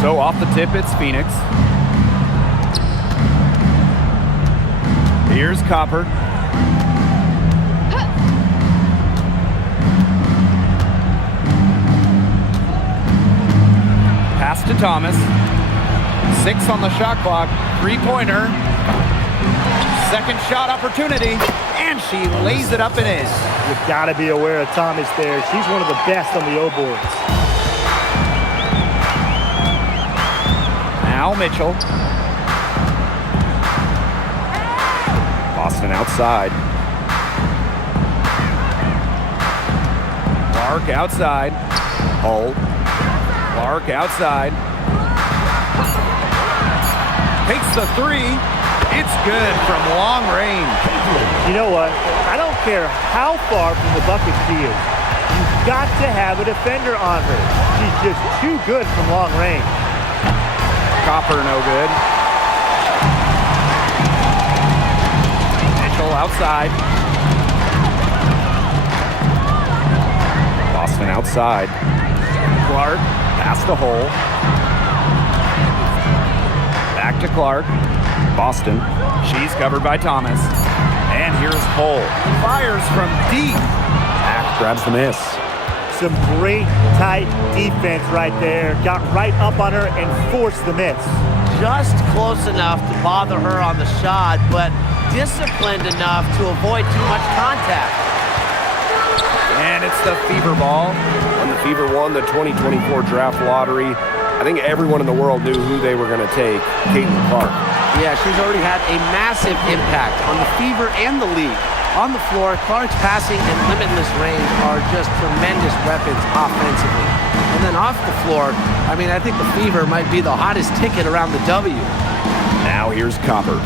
So off the tip, it's Phoenix. Here's Copper. Pass to Thomas. 6 on the shot clock. 3-pointer. Second shot opportunity. And she lays it up and in. You've got to be aware of Thomas there. She's one of the best on the O boards. Now Mitchell. Boston outside. Clark outside. Hull. Clark outside. Takes the 3. It's good from long range. You know what? I don't care how far from the bucket she is. You've got to have a defender on her. She's just too good from long range. Copper no good. Mitchell outside. Boston outside. Clark past the hole. Back to Clark. Boston. She's covered by Thomas. And here's Cole. Fires from deep. Ack grabs the miss. Some great tight defense right there. Got right up on her and forced the miss. Just close enough to bother her on the shot, but disciplined enough to avoid too much contact. And it's the Fever ball. When the Fever won the 2024 draft lottery, I think everyone in the world knew who they were going to take, Caitlin Clark. Yeah, she's already had a massive impact on the Fever and the league. On the floor, Clark's passing and limitless range are just tremendous weapons offensively. And then off the floor, I mean, I think the Fever might be the hottest ticket around the W. Now here's Copper.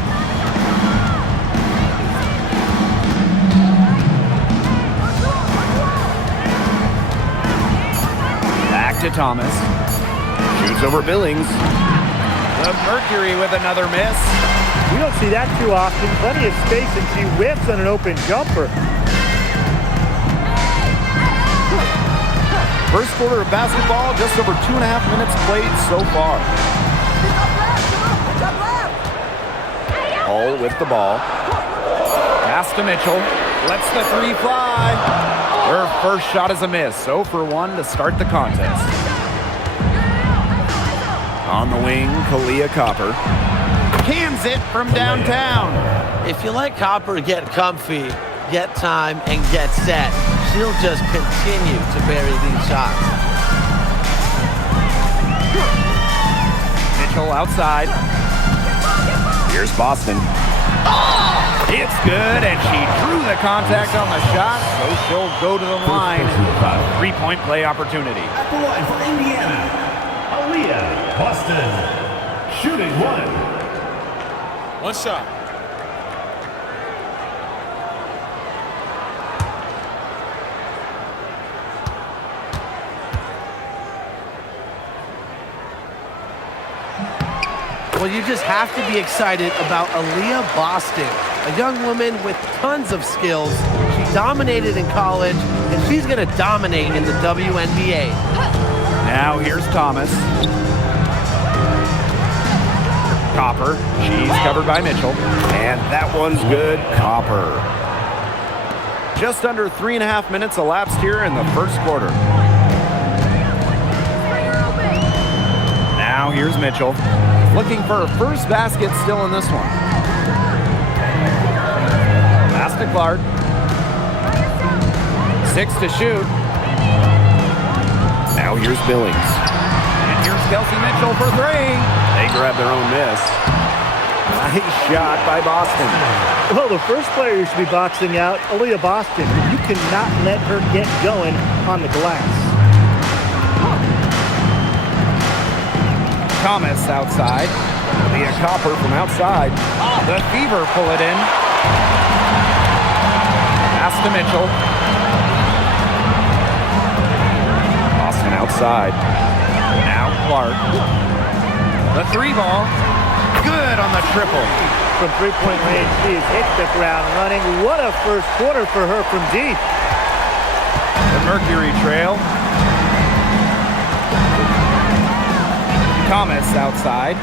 Back to Thomas. Shoots over Billings. The Mercury with another miss. We don't see that too often. Plenty of space, and she whips on an open jumper. First quarter of basketball, just over 2.5 minutes played so far. Hull with the ball. Pass to Mitchell. Lets the 3 fly. Her first shot is a miss. 0 for 1 to start the contest. On the wing, Kalia Copper. Cans it from downtown. If you let Copper get comfy, get time, and get set, she'll just continue to bury these shots. Mitchell outside. Here's Boston. It's good, and she drew the contact on the shot, so she'll go to the line. 3-point play opportunity. At the line for Indiana, Aaliyah Boston. Shooting 1. One shot. Well, you just have to be excited about Aaliyah Boston, a young woman with tons of skills. She dominated in college, and she's going to dominate in the WNBA. Now here's Thomas. Copper. She's covered by Mitchell. And that one's good. Copper. Just under 3.5 minutes elapsed here in the first quarter. Now here's Mitchell. Looking for her first basket still in this one. Pass to Clark. 6 to shoot. Now here's Billings. And here's Kelsey Mitchell for 3. They grab their own miss. Nice shot by Boston. Well, the first player you should be boxing out, Aaliyah Boston. You cannot let her get going on the glass. Thomas outside. Leah Copper from outside. The Fever pull it in. Pass to Mitchell. Boston outside. Now Clark. The 3 ball. Good on the triple. From 3-point range, she has hit the ground running. What a first quarter for her from deep. The Mercury trail. Thomas outside.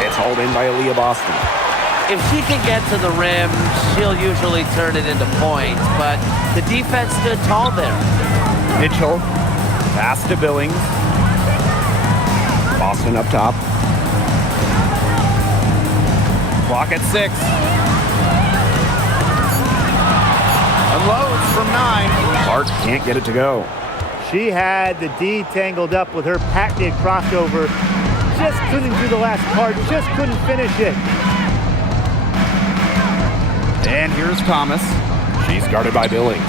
It's hauled in by Aaliyah Boston. If she can get to the rim, she'll usually turn it into points, but the defense stood tall there. Mitchell, pass to Billings. Boston up top. Clock at 6. Unloads from 9. Clark can't get it to go. She had the D tangled up with her patented crossover. Just couldn't do the last part, just couldn't finish it. And here's Thomas. She's guarded by Billings.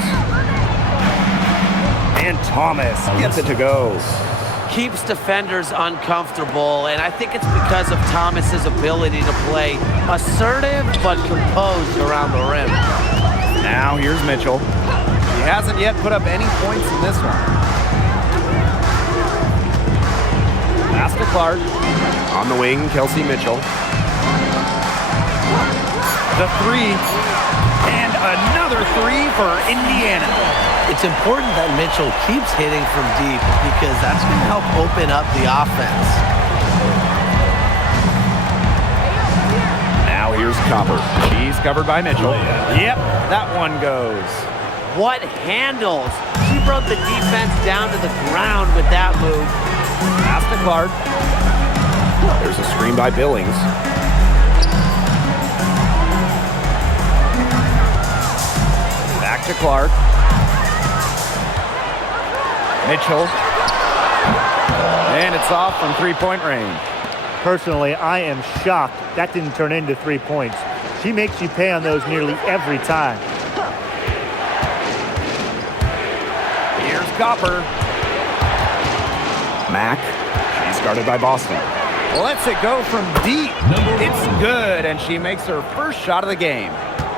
And Thomas gets it to go. Keeps defenders uncomfortable, and I think it's because of Thomas's ability to play assertive but composed around the rim. Now here's Mitchell. He hasn't yet put up any points in this one. Pass to Clark. On the wing, Kelsey Mitchell. The 3. And another 3 for Indiana. It's important that Mitchell keeps hitting from deep because that's going to help open up the offense. Now here's Copper. She's covered by Mitchell. Yep, that one goes. What handles? She brought the defense down to the ground with that move. Pass to Clark. There's a screen by Billings. Back to Clark. Mitchell. And it's off from 3-point range. Personally, I am shocked that didn't turn into 3 points. She makes you pay on those nearly every time. Here's Copper. Mack. She's guarded by Boston. Lets it go from deep. It's good, and she makes her first shot of the game.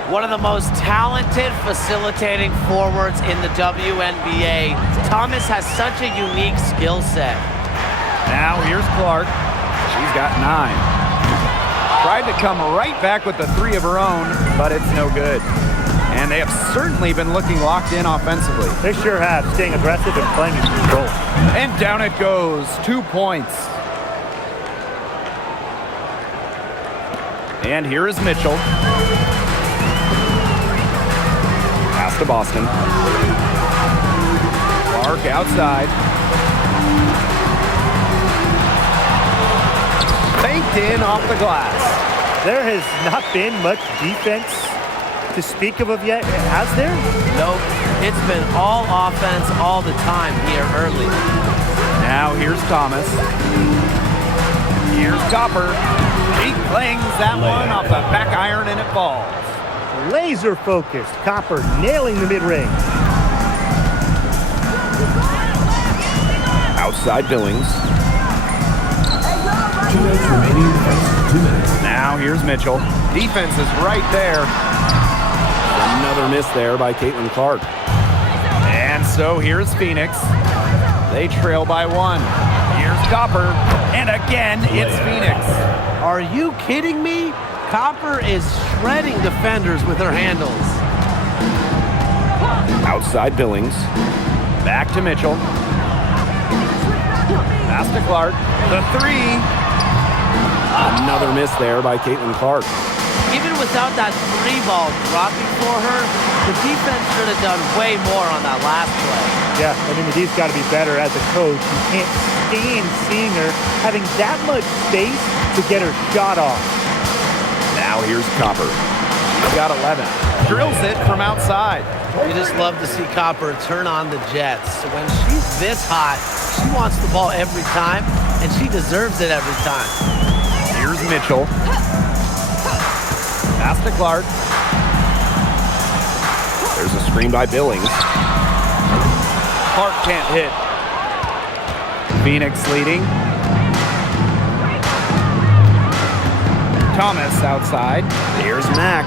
One of the most talented facilitating forwards in the WNBA. Thomas has such a unique skill set. Now here's Clark. She's got 9. Tried to come right back with the 3 of her own, but it's no good. And they have certainly been looking locked in offensively. They sure have, staying aggressive and playing in control. And down it goes, 2 points. And here is Mitchell. Pass to Boston. Clark outside. Banked in off the glass. There has not been much defense to speak of yet, has there? Nope. It's been all offense all the time here early. Now here's Thomas. Here's Copper. He clings that one off the back iron and it falls. Laser focused. Copper nailing the mid-range. Outside Billings. 2 minutes remaining. 2 minutes. Now here's Mitchell. Defense is right there. Another miss there by Caitlin Clark. And so here's Phoenix. They trail by 1. Here's Copper. And again, it's Phoenix. Are you kidding me? Copper is shredding defenders with her handles. Outside Billings. Back to Mitchell. Pass to Clark. The 3. Another miss there by Caitlin Clark. Even without that 3-ball dropping for her, the defense should have done way more on that last play. Yeah, I mean, he's got to be better as a coach. You can't stand seeing her having that much space to get her shot off. Now here's Copper. She's got 11. Drills it from outside. You just love to see Copper turn on the jets. When she's this hot, she wants the ball every time, and she deserves it every time. Here's Mitchell. Pass to Clark. There's a screen by Billings. Clark can't hit. Phoenix leading. Thomas outside. Here's Mack.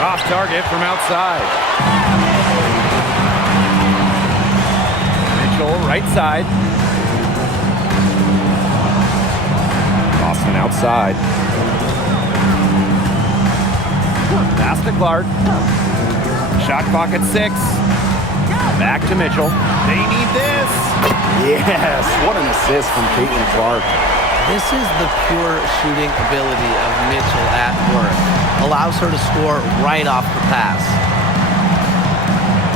Off target from outside. Mitchell right side. Boston outside. Pass to Clark. Shot clock at 6. Back to Mitchell. They need this. Yes, what an assist from Caitlin Clark. This is the pure shooting ability of Mitchell at work. Allows her to score right off the pass.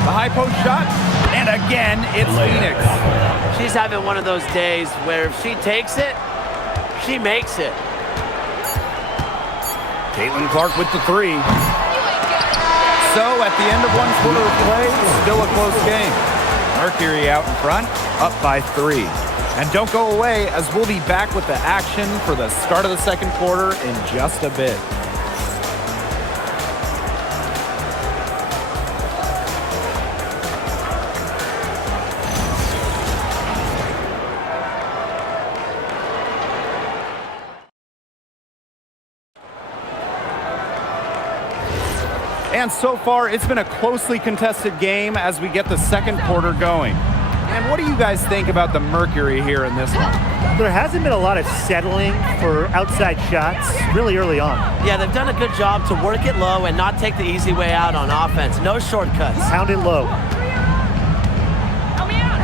The high post shot. And again, it's Phoenix. She's having one of those days where if she takes it, she makes it. Caitlin Clark with the three. So at the end of one quarter of play, still a close game. Mercury out in front, up by 3. And don't go away, as we'll be back with the action for the start of the second quarter in just a bit. And so far, it's been a closely contested game as we get the second quarter going. And what do you guys think about the Mercury here in this one? There hasn't been a lot of settling for outside shots really early on. Yeah, they've done a good job to work it low and not take the easy way out on offense. No shortcuts. Pound it low. Help me out.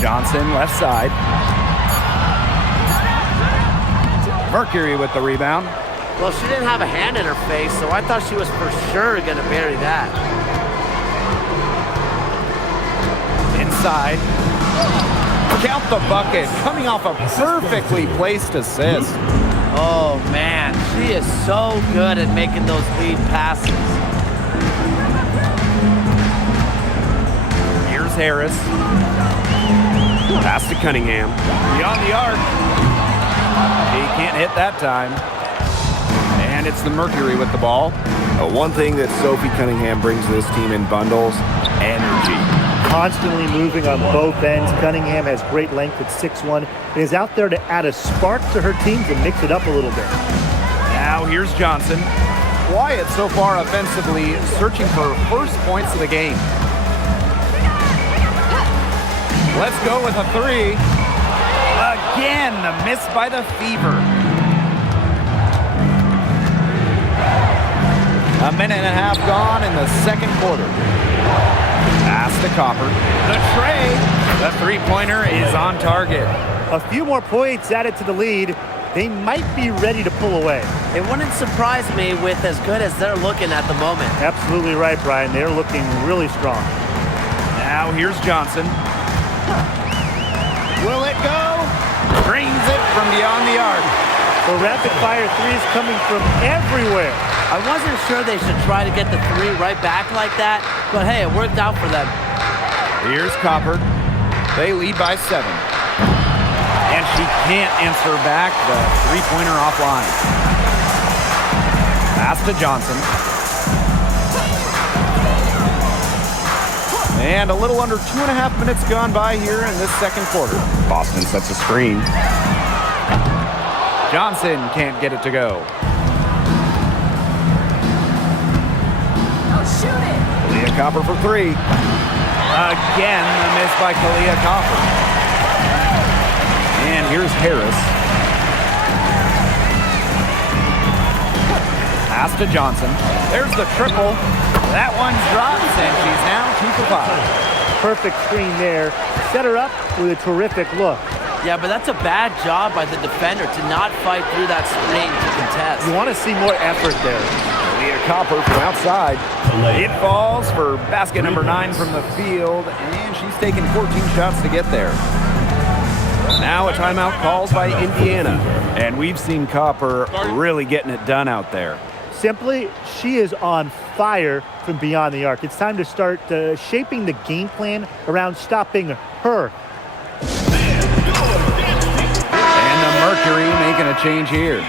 Johnson, left side. Mercury with the rebound. Well, she didn't have a hand in her face, so I thought she was for sure going to bury that. Inside. Count the bucket, coming off a perfectly placed assist. Oh, man, she is so good at making those lead passes. Here's Harris. Pass to Cunningham. Beyond the arc. He can't hit that time. And it's the Mercury with the ball. One thing that Sophie Cunningham brings to this team in bundles, energy. Constantly moving on both ends. Cunningham has great length at 6'1" and is out there to add a spark to her team to mix it up a little bit. Now here's Johnson. Quiet so far offensively, searching for her first points of the game. Let's go with a 3. Again, the miss by the Fever. A minute and a half gone in the second quarter. Pass to Copper. The tray. The three-pointer is on target. A few more points added to the lead. They might be ready to pull away. It wouldn't surprise me with as good as they're looking at the moment. Absolutely right, Brian. They're looking really strong. Now here's Johnson. Will it go? Drains it from beyond the arc. The rapid-fire threes coming from everywhere. I wasn't sure they should try to get the 3 right back like that, but hey, it worked out for them. Here's Copper. They lead by 7. And she can't answer back the three-pointer offline. Pass to Johnson. And a little under 2.5 minutes gone by here in this second quarter. Boston sets a screen. Johnson can't get it to go. Kalia Copper for 3. Again, the miss by Kalia Copper. And here's Harris. Pass to Johnson. There's the triple. That one's dropped, and she's now 2 for 5. Perfect screen there. Set her up with a terrific look. Yeah, but that's a bad job by the defender to not fight through that screen to contest. You want to see more effort there. Kalia Copper from outside. It falls for basket number 9 from the field, and she's taken 14 shots to get there. Now a timeout called by Indiana, and we've seen Copper really getting it done out there. Simply, she is on fire from beyond the arc. It's time to start shaping the game plan around stopping her. And the Mercury making a change here.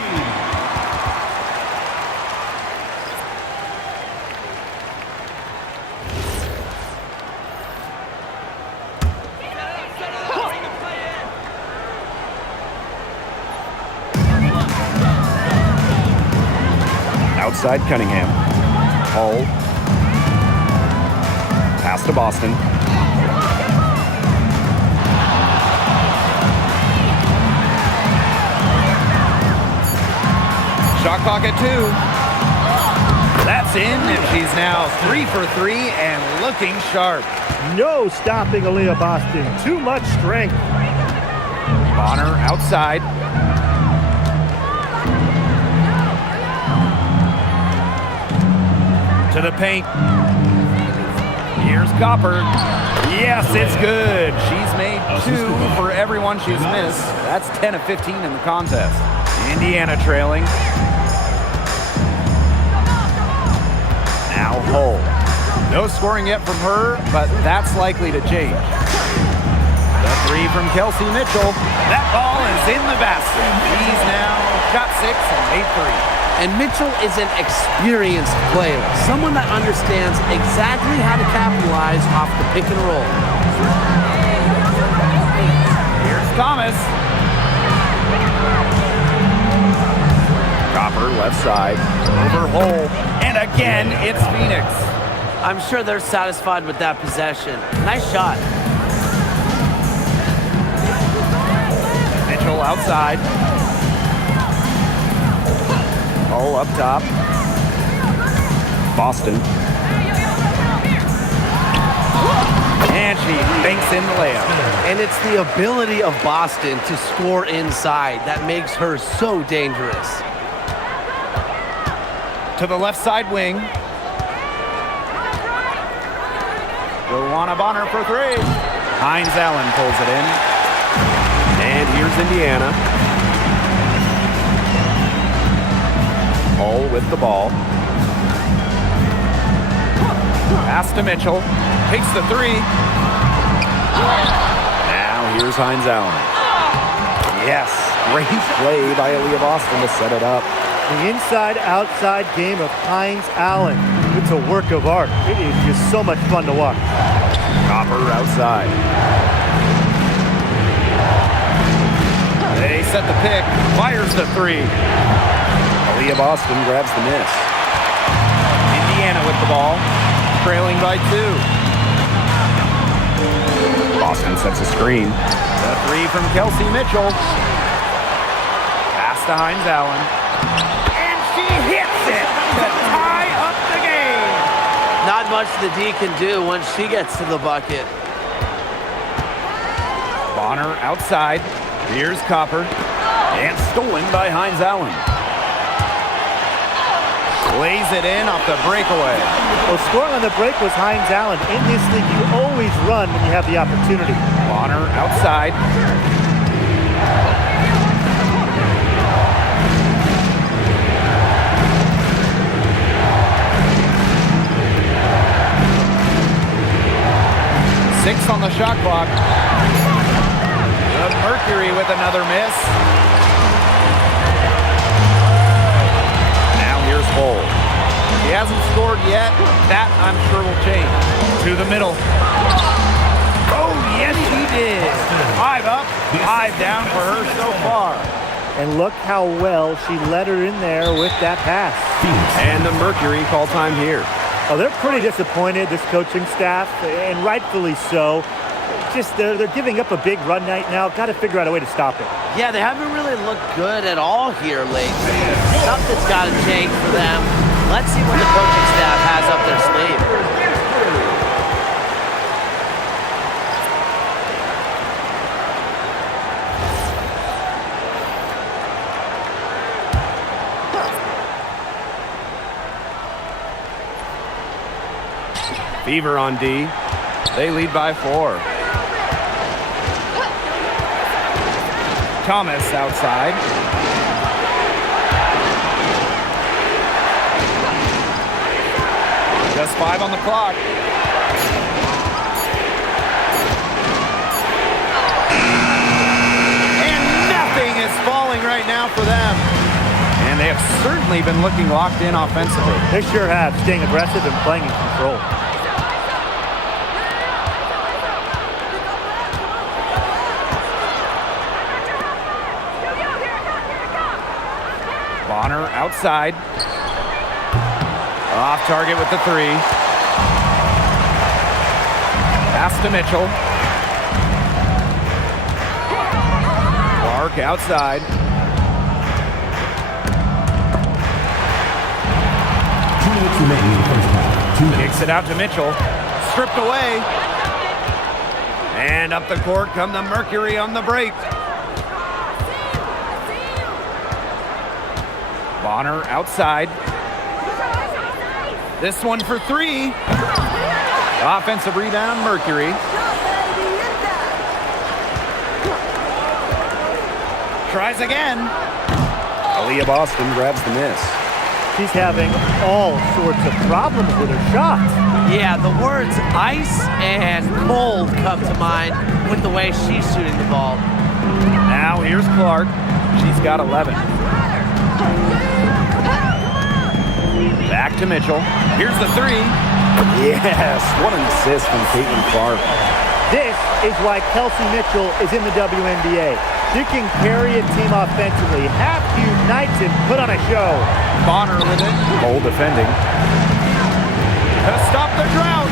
Outside Cunningham. Hull. Pass to Boston. Shot clock at 2. That's in, and she's now 3 for 3 and looking sharp. No stopping Aaliyah Boston. Too much strength. Bonner outside. To the paint. Here's Copper. Yes, it's good. She's made 2 for everyone she's missed. That's 10 of 15 in the contest. Indiana trailing. Now Hull. No scoring yet from her, but that's likely to change. The 3 from Kelsey Mitchell. That ball is in the basket. He's now got 6 and made 3. And Mitchell is an experienced player, someone that understands exactly how to capitalize off the pick and roll. Here's Thomas. Copper left side. Over Hull. And again, it's Phoenix. I'm sure they're satisfied with that possession. Nice shot. Mitchell outside. Hull up top. Boston. And she banks in the layup. And it's the ability of Boston to score inside that makes her so dangerous. To the left side wing. Joanna Bonner for 3. Hines Allen pulls it in. And here's Indiana. Hull with the ball. Pass to Mitchell. Takes the 3. Now here's Hines Allen. Yes, great play by Aaliyah Boston to set it up. The inside-outside game of Hines Allen. It's a work of art. It is just so much fun to watch. Copper outside. They set the pick. Fires the 3. Aaliyah Boston grabs the miss. Indiana with the ball. Trailing by 2. Boston sets a screen. The 3 from Kelsey Mitchell. Pass to Hines Allen. And she hits it to tie up the game. Not much the D can do once she gets to the bucket. Bonner outside. Here's Copper. And stolen by Hines Allen. Lays it in off the breakaway. Well, scoring on the break was Hines Allen. In this league, you always run when you have the opportunity. Bonner outside. Six on the shot clock. The Mercury with another miss. Now here's Hull. He hasn't scored yet. That, I'm sure, will change. To the middle. Oh, yes, he did. 5 up, 5 down for her so far. And look how well she led her in there with that pass. And the Mercury call time here. Oh, they're pretty disappointed, this coaching staff, and rightfully so. Just they're giving up a big run right now. Got to figure out a way to stop it. Yeah, they haven't really looked good at all here lately. Something's got to change for them. Let's see what the coaching staff has up their sleeve. Fever on D. They lead by 4. Thomas outside. Just 5 on the clock. And nothing is falling right now for them. And they have certainly been looking locked in offensively. They sure have, staying aggressive and playing in control. Bonner outside. Off target with the 3. Pass to Mitchell. Clark outside. 2 minutes remaining in the first half. 2 minutes. Kicks it out to Mitchell. stripped away. And up the court come the Mercury on the break. Bonner outside. This one for three. Offensive rebound, Mercury. Tries again. Aaliyah Boston grabs the miss. She's having all sorts of problems with her shots. Yeah, the words ice and cold come to mind with the way she's shooting the ball. Now here's Clark. She's got 11. Back to Mitchell. Here's the three. Yes, what an assist from Caitlin Clark. This is why Kelsey Mitchell is in the WNBA. She can carry a team offensively, have huge nights, and put on a show. Bonner with it. Bold defending. To stop the drought.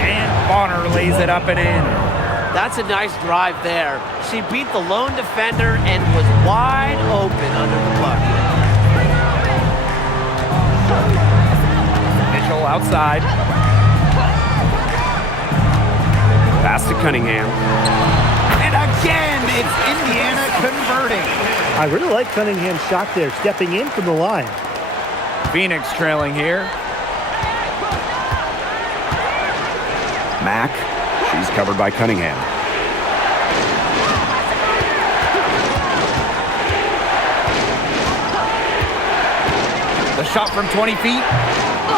And Bonner lays it up and in. That's a nice drive there. She beat the lone defender and was wide open under the bucket. Mitchell outside. Pass to Cunningham. And again, it's Indiana converting. I really like Cunningham's shot there, stepping in from the line. Phoenix trailing here. Mack, she's covered by Cunningham. The shot from 20 feet.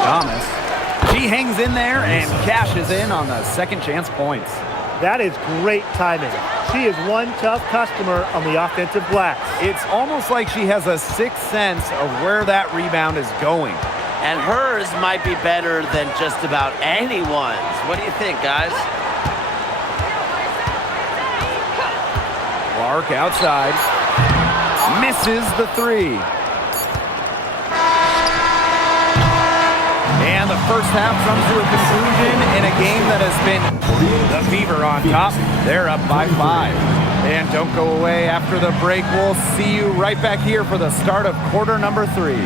Thomas. She hangs in there and cashes in on the second chance points. That is great timing. She is one tough customer on the offensive glass. It's almost like she has a sixth sense of where that rebound is going. And hers might be better than just about anyone's. What do you think, guys? Clark outside. Misses the three. And the first half comes to a conclusion in a game that has been the Fever on top. They're up by 5. And don't go away after the break. We'll see you right back here for the start of quarter number 3.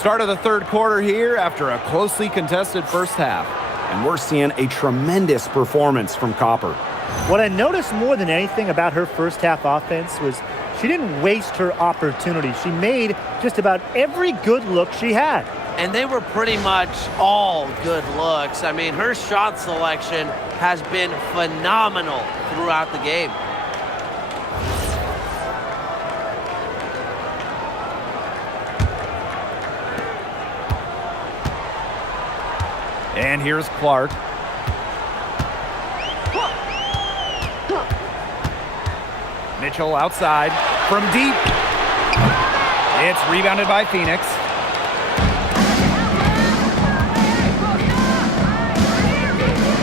Start of the third quarter here after a closely contested first half. And we're seeing a tremendous performance from Copper. What I noticed more than anything about her first half offense was she didn't waste her opportunity. She made just about every good look she had. And they were pretty much all good looks. I mean, her shot selection has been phenomenal throughout the game. And here's Clark. Mitchell outside from deep. It's rebounded by Phoenix.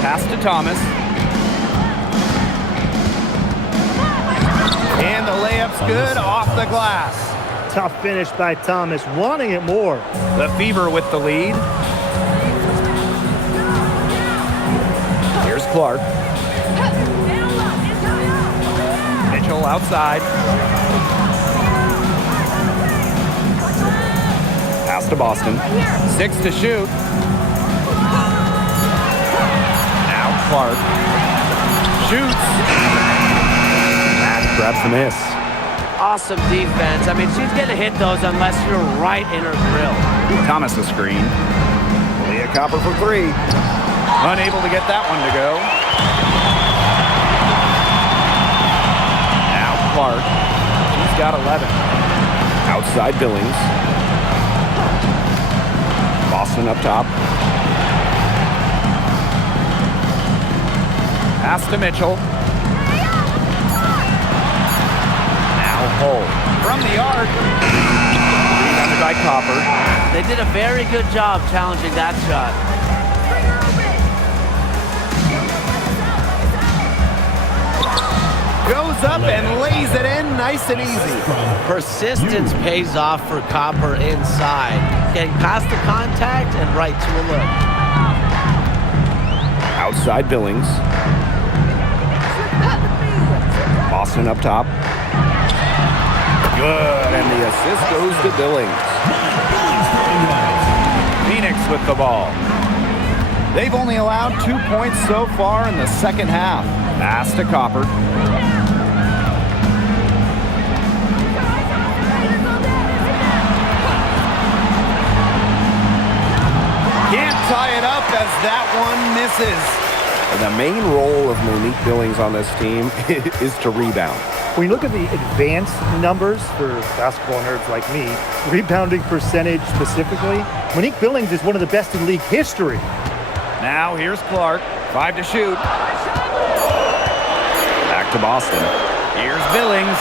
Pass to Thomas. And the layup's good off the glass. Tough finish by Thomas, wanting it more. The Fever with the lead. Here's Clark. Mitchell outside. Pass to Boston. 6 to shoot. Now Clark. Shoots. Mack grabs the miss. Awesome defense. I mean, she's going to hit those unless you're right in her grill. Thomas the screen. Leah Copper for 3. Unable to get that one to go. Clark. She's got 11. Outside Billings. Boston up top. Pass to Mitchell. Now Hull. From the arc. Rebounded by Copper. They did a very good job challenging that shot. Goes up and lays it in nice and easy. Persistence pays off for Copper inside. Getting past the contact and right to a look. Outside Billings. Boston up top. Good, and the assist goes to Billings. Phoenix with the ball. They've only allowed 2 points so far in the second half. Pass to Copper. Can't tie it up as that one misses. And the main role of Monique Billings on this team is to rebound. When you look at the advanced numbers for basketball nerds like me, rebounding percentage specifically, Monique Billings is one of the best in league history. Now here's Clark. 5 to shoot. Back to Boston. Here's Billings.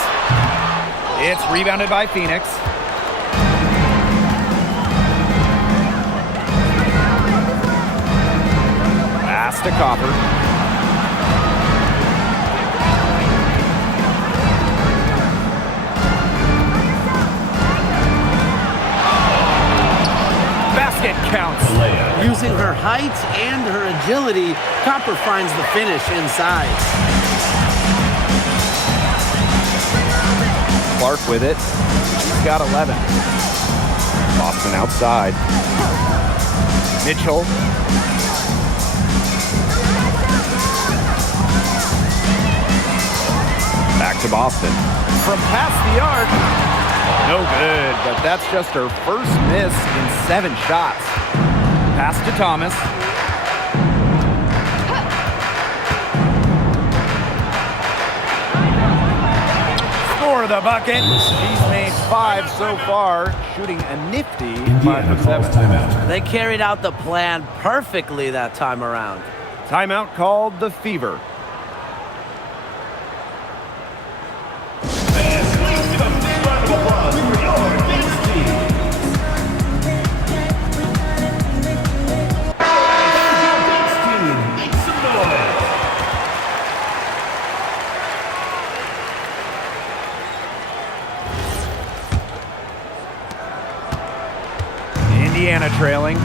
It's rebounded by Phoenix. Pass to Copper. Basket counts. Using her height and her agility, Copper finds the finish inside. Clark with it. She's got 11. Boston outside. Mitchell. Back to Boston. From past the arc. No good, but that's just her first miss in 7 shots. Pass to Thomas. For the bucket. She's made 5 so far, shooting a nifty 5 of 7. Timeout. They carried out the plan perfectly that time around. Timeout called the Fever. Fans, please give a big round of applause for your Kings team. Kings team, make some noise. Indiana trailing.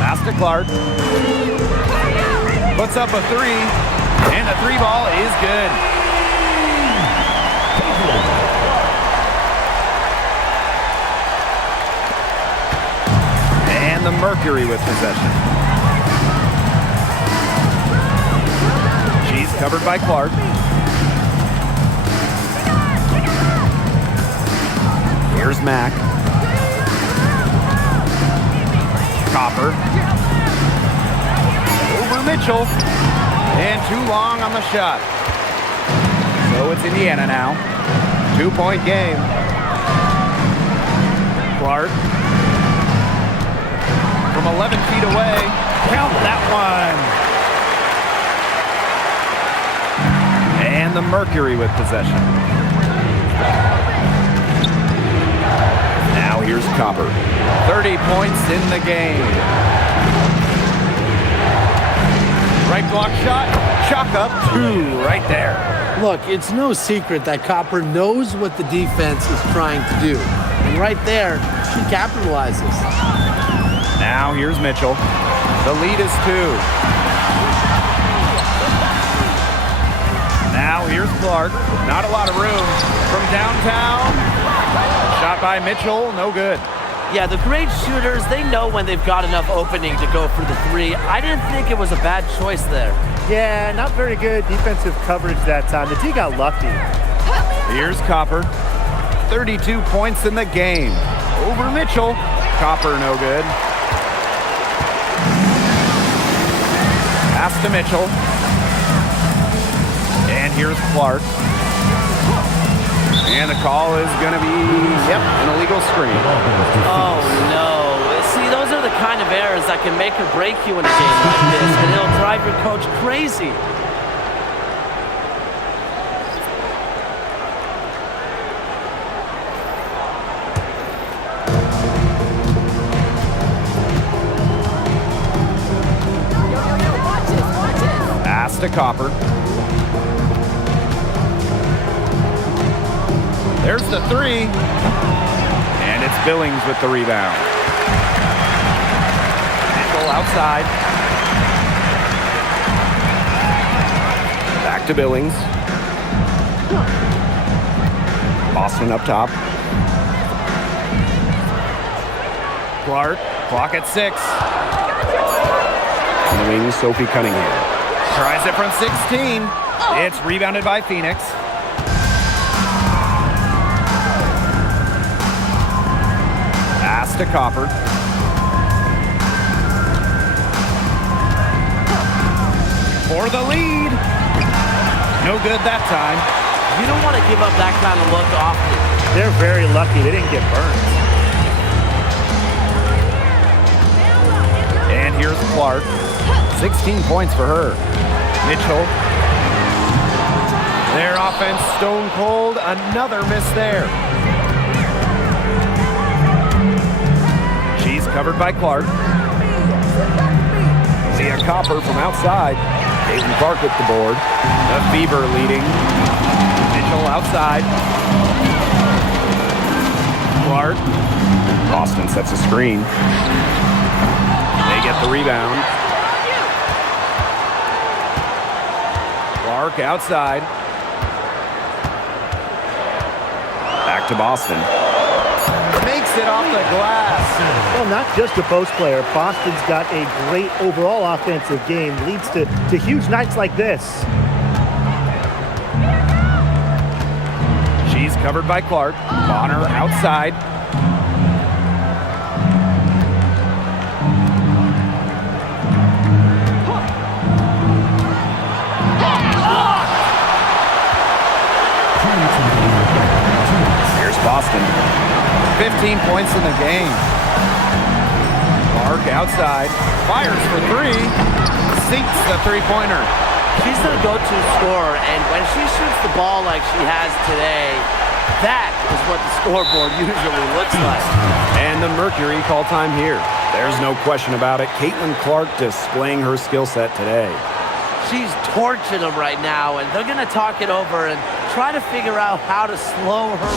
Pass to Clark. Puts up a 3, and the 3 ball is good. And the Mercury with possession. She's covered by Clark. Here's Mack. Copper. Over Mitchell. And too long on the shot. So it's Indiana now. 2-point game. Clark. From 11 feet away. Count that one. And the Mercury with possession. Now here's Copper. 30 points in the game. Right block shot. Chalk up 2 right there. Look, it's no secret that Copper knows what the defense is trying to do. And right there, she capitalizes. Now here's Mitchell. The lead is 2. Now here's Clark. Not a lot of room. From downtown. Shot by Mitchell, no good. Yeah, the great shooters, they know when they've got enough opening to go for the 3. I didn't think it was a bad choice there. Yeah, not very good defensive coverage that time. The D got lucky. Here's Copper. 32 points in the game. Over Mitchell. Copper, no good. Pass to Mitchell. And And here's Clark. And the call is going to be, an illegal screen. Oh, no. See, those are the kind of errors that can make or break you in a game like this, and it'll drive your coach crazy. Pass to Copper. There's the three. And it's Billings with the rebound. Mitchell outside. Back to Billings. Boston up top. Clark, clock at 6. On the wing, Sophie Cunningham. Tries it from 16. It's rebounded by Phoenix. Pass to Copper. For the lead. No good that time. You don't want to give up that kind of look often. They're very lucky they didn't get burned. And here's Clark. 16 points for her. Mitchell. Their offense stone cold. Another miss there. She's covered by Clark. Leah Copper from outside. Caitlin Clark with the board. The Fever leading. Mitchell outside. Clark. Boston sets a screen. They get the rebound. Clark outside. Back to Boston. Makes it off the glass. Well, not just a post player. Boston's got a great overall offensive game. Leads to huge nights like this. She's covered by Clark. Bonner outside. Here's Boston. 15 points in the game. Clark outside. Fires for 3. Sinks the three-pointer. She's the go-to scorer, and when she shoots the ball like she has today, that is what the scoreboard usually looks like. And the Mercury call time here. There's no question about it. Caitlin Clark displaying her skill set today. She's torching them right now, and they're going to talk it over and try to figure out how to slow her roll.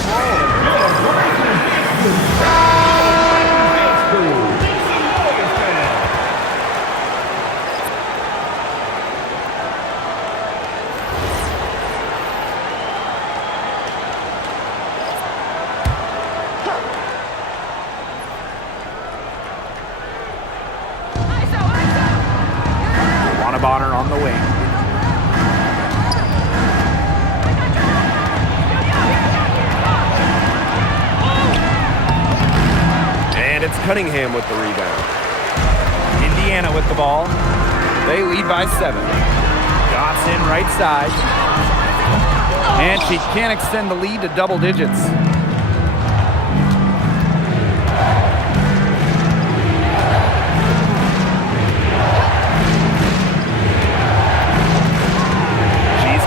Bonner on the wing. And it's Cunningham with the rebound. Indiana with the ball. They lead by 7. Johnson right side. And she can't extend the lead to double digits.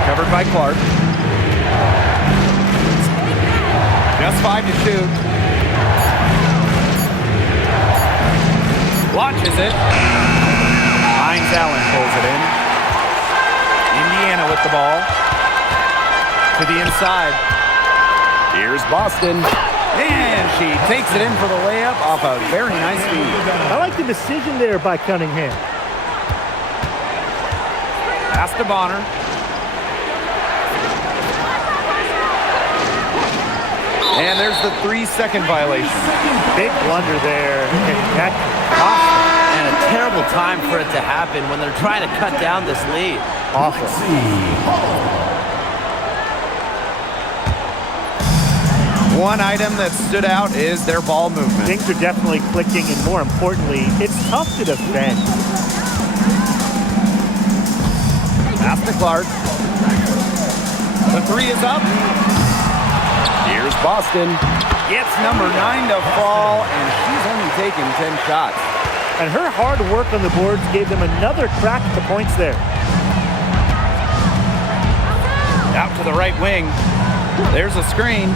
Covered by Clark. Just 5 to shoot. Launches it. Hines Allen pulls it in. Indiana with the ball. To the inside. Here's Boston. And she takes it in for the layup off a very nice feed. I like the decision there by Cunningham. Pass to Bonner. And there's the 3-second violation. Big blunder there. And a terrible time for it to happen when they're trying to cut down this lead. Awful. One item that stood out is their ball movement. Things are definitely clicking, and more importantly, it's tough to defend. Pass to Clark. The three is up. Here's Boston. Gets number 9 to fall, and she's only taken 10 shots. And her hard work on the boards gave them another crack at the points there. Out to the right wing. There's a screen.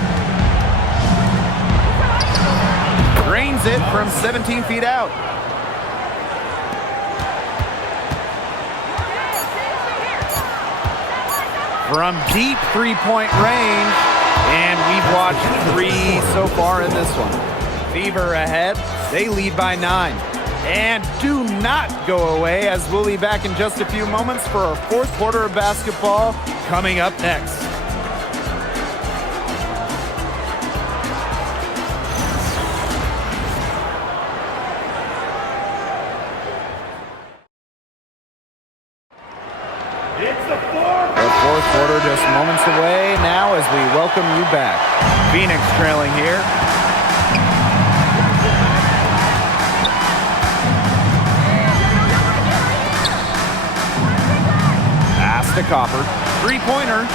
Drains it from 17 feet out. From deep three-point range, and we've watched 3 so far in this one. Fever ahead. They lead by 9. And do not go away, as we'll be back in just a few moments for our fourth quarter of basketball coming up next. The fourth quarter just moments away now as we welcome you back. Phoenix trailing here. Pass to Copper. Three-pointer.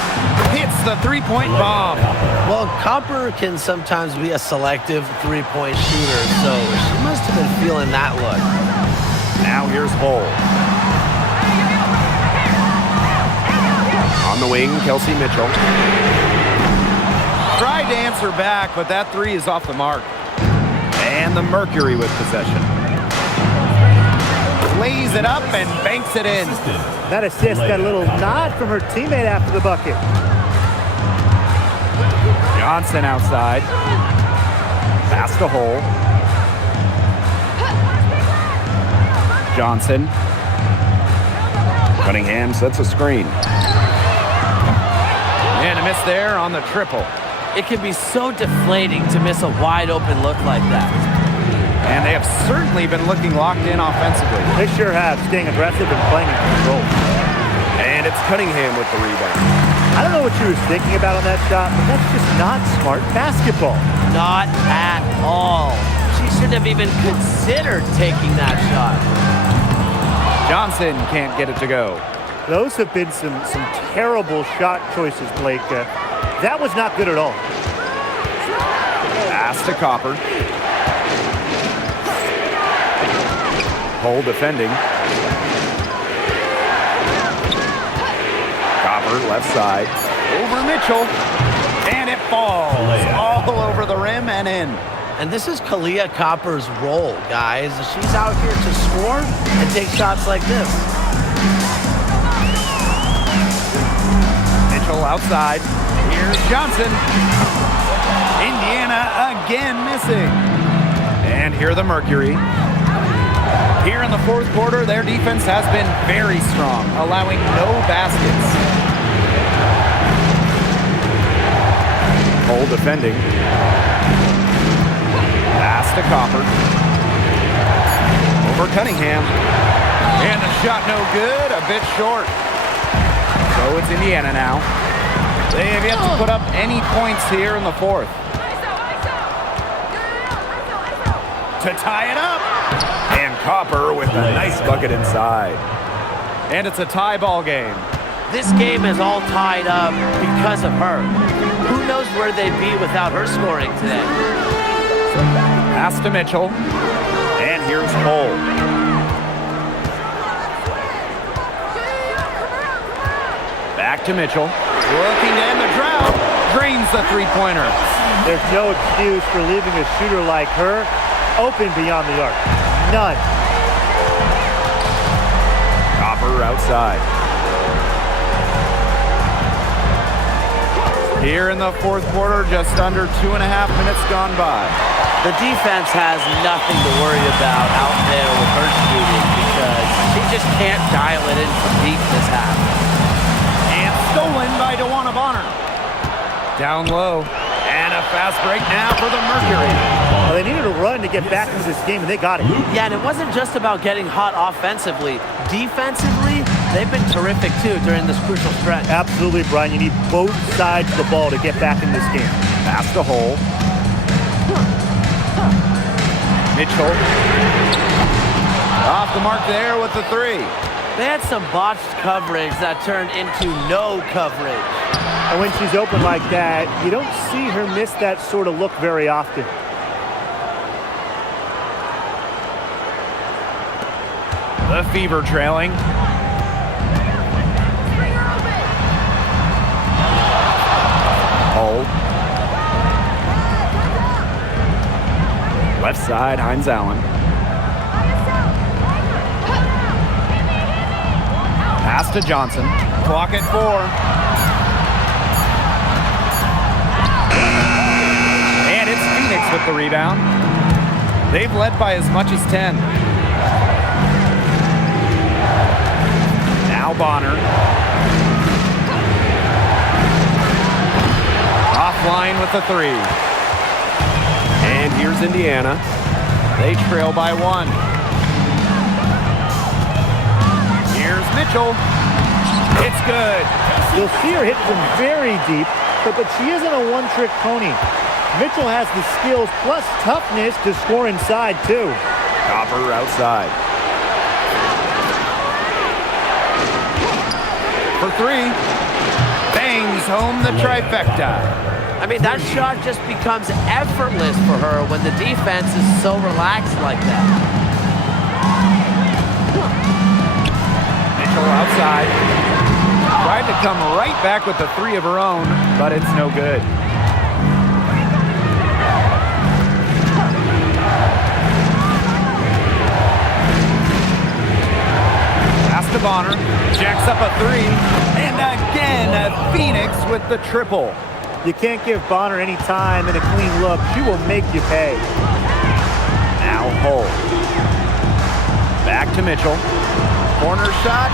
Hits the three-point bomb. Well, Copper can sometimes be a selective three-point shooter, so she must have been feeling that look. Now here's Hull. On the wing, Kelsey Mitchell. Tried to answer back, but that three is off the mark. And the Mercury with possession. Lays it up and banks it in. That assist got a little nod from her teammate after the bucket. Johnson outside. Pass to Hull. Johnson. Cunningham sets a screen. And a miss there on the triple. It can be so deflating to miss a wide-open look like that. And they have certainly been looking locked in offensively. They sure have, staying aggressive and playing in control. And it's Cunningham with the rebound. I don't know what she was thinking about on that shot, but that's just not smart basketball. Not at all. She shouldn't have even considered taking that shot. Johnson can't get it to go. Those have been some terrible shot choices, Blake. That was not good at all. Pass to Copper. Hull defending. Copper left side. Over Mitchell. And it falls all over the rim and in. And this is Kalia Copper's role, guys. She's out here to score and take shots like this. Mitchell outside. Here's Johnson. Indiana again missing. And here the Mercury. Here in the fourth quarter, their defense has been very strong, allowing no baskets. Hull defending. Pass to Copper. Over Cunningham. And the shot no good, a bit short. So it's Indiana now. They have yet to put up any points here in the fourth. To tie it up. And Copper with a nice bucket inside. And it's a tie ball game. This game is all tied up because of her. Who knows where they'd be without her scoring today? Pass to Mitchell. And here's Hull. Back to Mitchell. Looking to end the drought. Drains the three-pointer. There's no excuse for leaving a shooter like her open beyond the arc. None. Copper outside. Here in the fourth quarter, just under 2.5 minutes gone by. The defense has nothing to worry about out there with her shooting because she just can't dial it in from deep this half. And stolen by DeWanna Bonner. Down low. And a fast break now for the Mercury. Well, they needed a run to get back into this game, and they got it. Yeah, and it wasn't just about getting hot offensively. Defensively, they've been terrific, too, during this crucial stretch. Absolutely, Brian. You need both sides of the ball to get back in this game. Pass to Hull. Mitchell. Off the mark there with the three. They had some botched coverage that turned into no coverage. And when she's open like that, you don't see her miss that sort of look very often. The Fever trailing. Hold. Left side, Hines Allen. Pass to Johnson. Clock at 4. And it's Phoenix with the rebound. They've led by as much as 10. Now Bonner. Offline with the 3. And here's Indiana. They trail by 1. Here's Mitchell. It's good. You'll see her hit from very deep, but she isn't a one-trick pony. Mitchell has the skills plus toughness to score inside, too. Copper outside. For 3. Bangs home the trifecta. I mean, that shot just becomes effortless for her when the defense is so relaxed like that. Mitchell outside. Tried to come right back with the 3 of her own, but it's no good. Pass to Bonner. Jacks up a 3. And again, Phoenix with the triple. You can't give Bonner any time and a clean look. She will make you pay. Now Hull. Back to Mitchell. Corner shot.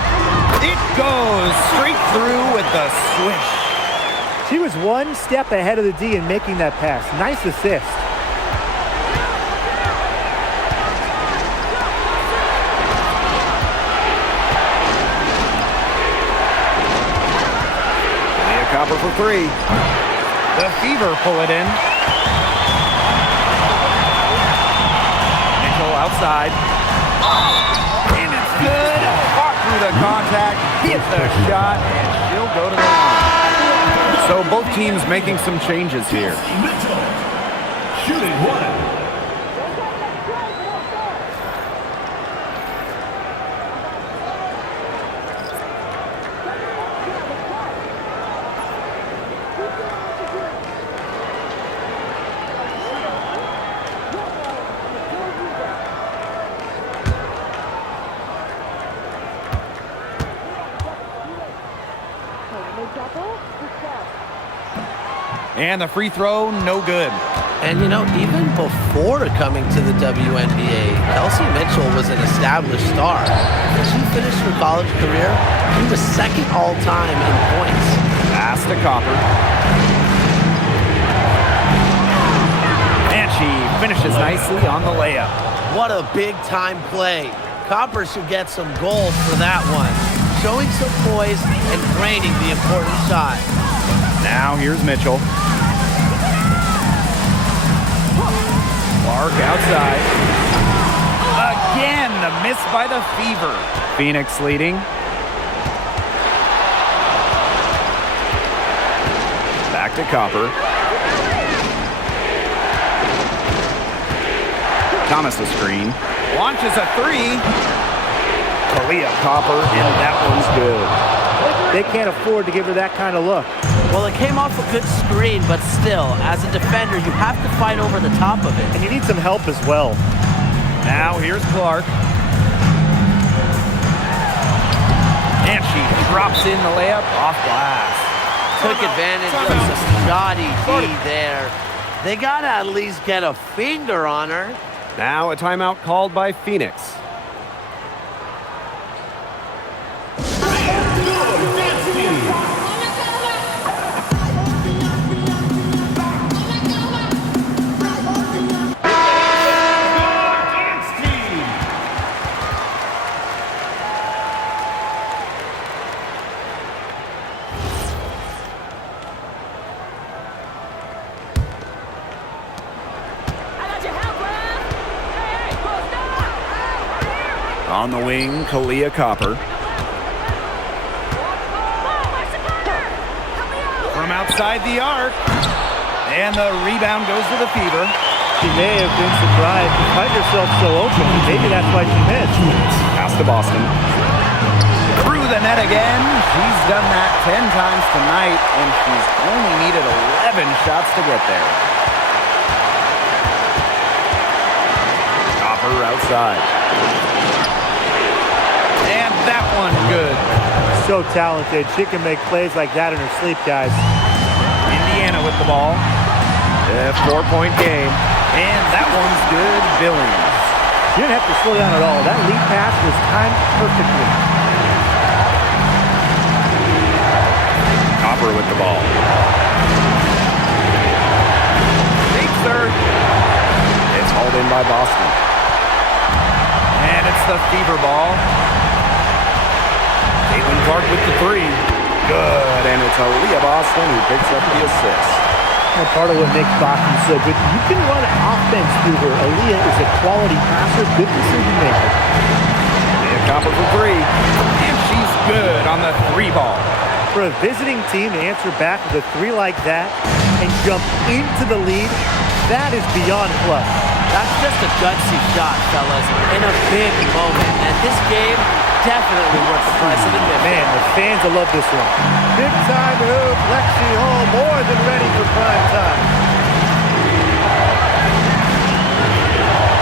It goes straight through with the swish. She was one step ahead of the D in making that pass. Nice assist. Leah Copper for 3. The Fever pull it in. Mitchell outside. And it's good. Fought through the contact. Hit the shot. And she'll go to the line. So both teams making some changes here. Mitchell, shooting 1. And the free throw, no good. And you know, even before coming to the WNBA, Kelsey Mitchell was an established star. When she finished her college career, she was second all-time in points. Pass to Copper. And she finishes nicely on the layup. What a big-time play. Copper should get some gold for that one. Showing some poise and draining the important shot. Now here's Mitchell. Clark outside. Again, the miss by the Fever. Phoenix leading. Back to Copper. Thomas a screen. Launches a 3. Kalia Copper, and that one's good. They can't afford to give her that kind of look. Well, it came off a good screen, but still, as a defender, you have to fight over the top of it. And you need some help as well. Now here's Clark. And she drops in the layup off glass. Took advantage of the shoddy D there. They got to at least get a finger on her. Now a timeout called by Phoenix. On the wing, Kalia Copper. inside the arc. And the rebound goes to the Fever. She may have been surprised to find herself so open. Maybe that's why she missed. Pass to Boston. Through the net again. She's done that 10 times tonight, and she's only needed 11 shots to get there. Copper outside. And that one good. So talented. She can make plays like that in her sleep, guys. Indiana with the ball. A 4-point game. And that one's good. Billings. You didn't have to slow down at all. That lead pass was timed perfectly. Copper with the ball. Takes her. It's hauled in by Boston. And it's the Fever ball. Caitlin Clark with the three. Good. And it's Aaliyah Boston who picks up the assist. And part of what makes Boston so good, you can run offense through her. Aaliyah is a quality passer, good decision maker. And Copper for three. And she's good on the three ball. For a visiting team to answer back with a three like that and jump into the lead, that is beyond clutch. That's just a gutsy shot, fellas, in a big moment. And this game definitely worth the price of admission. Man, the fans will love this one. Big time hoop, Lexi Hall more than ready for prime time.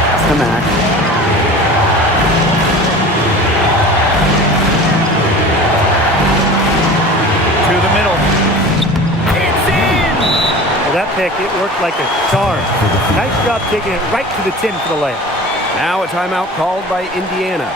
That's the Mac. To the middle. It's in! Well, that pick, it worked like a charm. Nice job taking it right to the 10 for the layup. Now a timeout called by Indiana.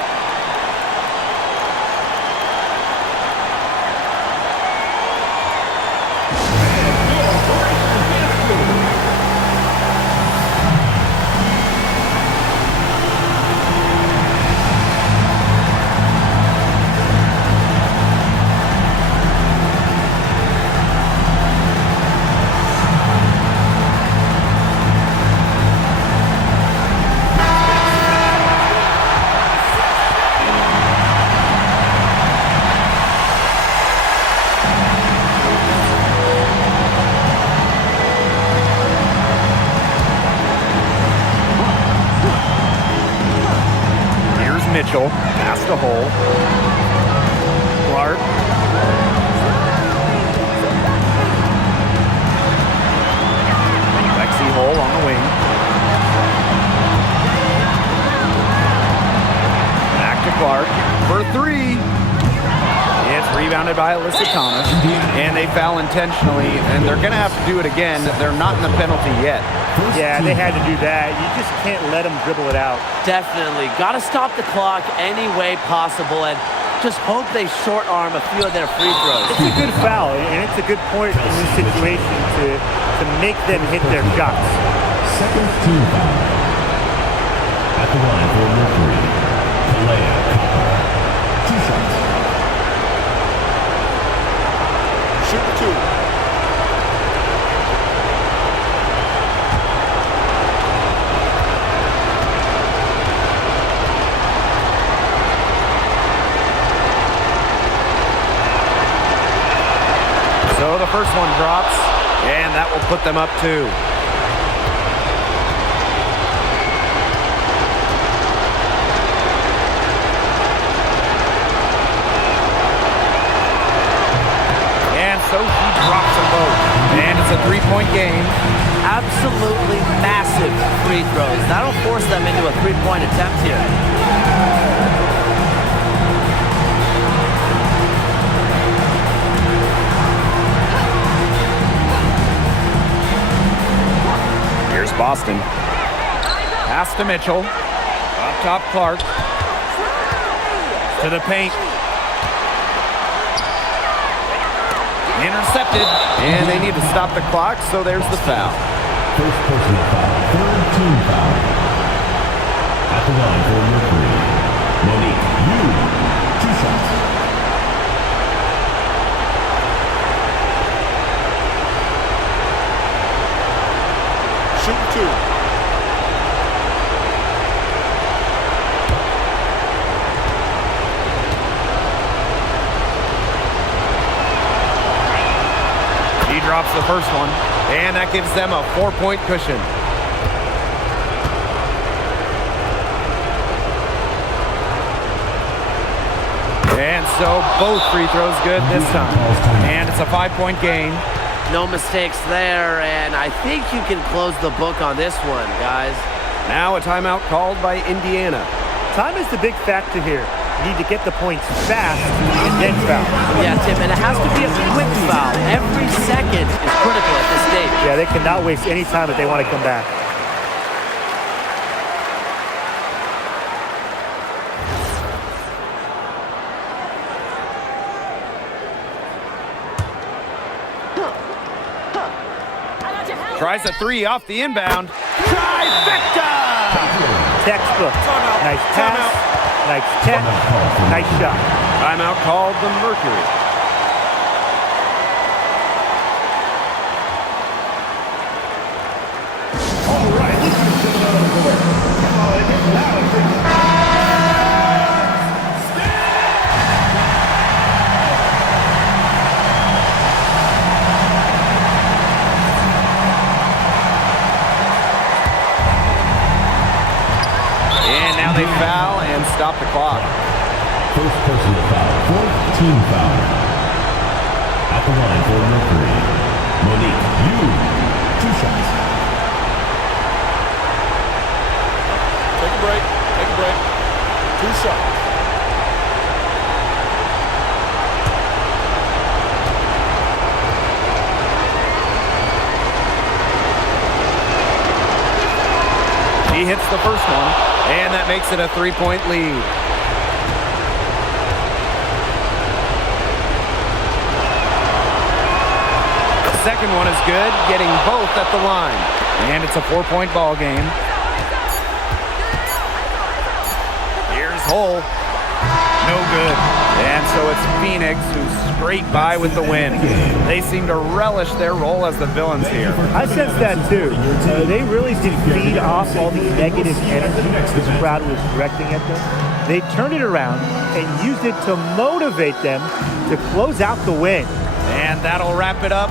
Mitchell, pass to Hole. Clark. Lexi Hole on the wing. Back to Clark for three. It's rebounded by Alyssa Thomas. And they foul intentionally, and they're going to have to do it again. They're not in the penalty yet. Yeah, they had to do that. You just can't let them dribble it out. Definitely. Got to stop the clock any way possible and just hope they short arm a few of their free throws. It's a good foul, and it's a good point in this situation to make them hit their shots. Second team foul. At the line for Mercury, Kalea Copper. 2 shots. Shoot two. So the first one drops, and that will put them up 2. And so she drops them both. And it's a 3-point game. Absolutely massive free throws. That'll force them into a 3-point attempt here. Here's Boston. Pass to Mitchell. Up top Clark. To the paint. Intercepted. And they need to stop the clock, so there's the foul. First personal foul. Third team foul. At the line for Mercury, Monique Yu. 2 shots. Shoot two. She drops drops the first one, and that gives them a 4-point cushion. And so both free throws good this time. And it's a 5-point gain. No mistakes there, and I think you can close the book on this one, guys. Now a timeout called by Indiana. Time is the big factor here. You need to get the points fast and then foul. Yeah, Tim, and it has to be a quick foul. Every second is critical at this stage. Yeah, they cannot waste any time if they want to come back. Tries a three off the inbound. Trifecta! Textbook. Nice pass. Nice catch. Nice shot. Timeout called the Mercury. And now they foul and stop the clock. First personal foul, fourth team foul. At the line for Mercury, Monique, you, 2 shots. Take a break. Take a break. 2 shots. He hits the first one, and that makes it a 3-point lead. The second one is good, getting both at the line. And it's a 4-point ball game. Here's Hull. No good. And so it's Phoenix who scraped by with the win. They seem to relish their role as the villains here. I sense that too. They really did feed off all the negative energy this crowd was directing at them. They turned it around and used it to motivate them to close out the win. And that'll wrap it up.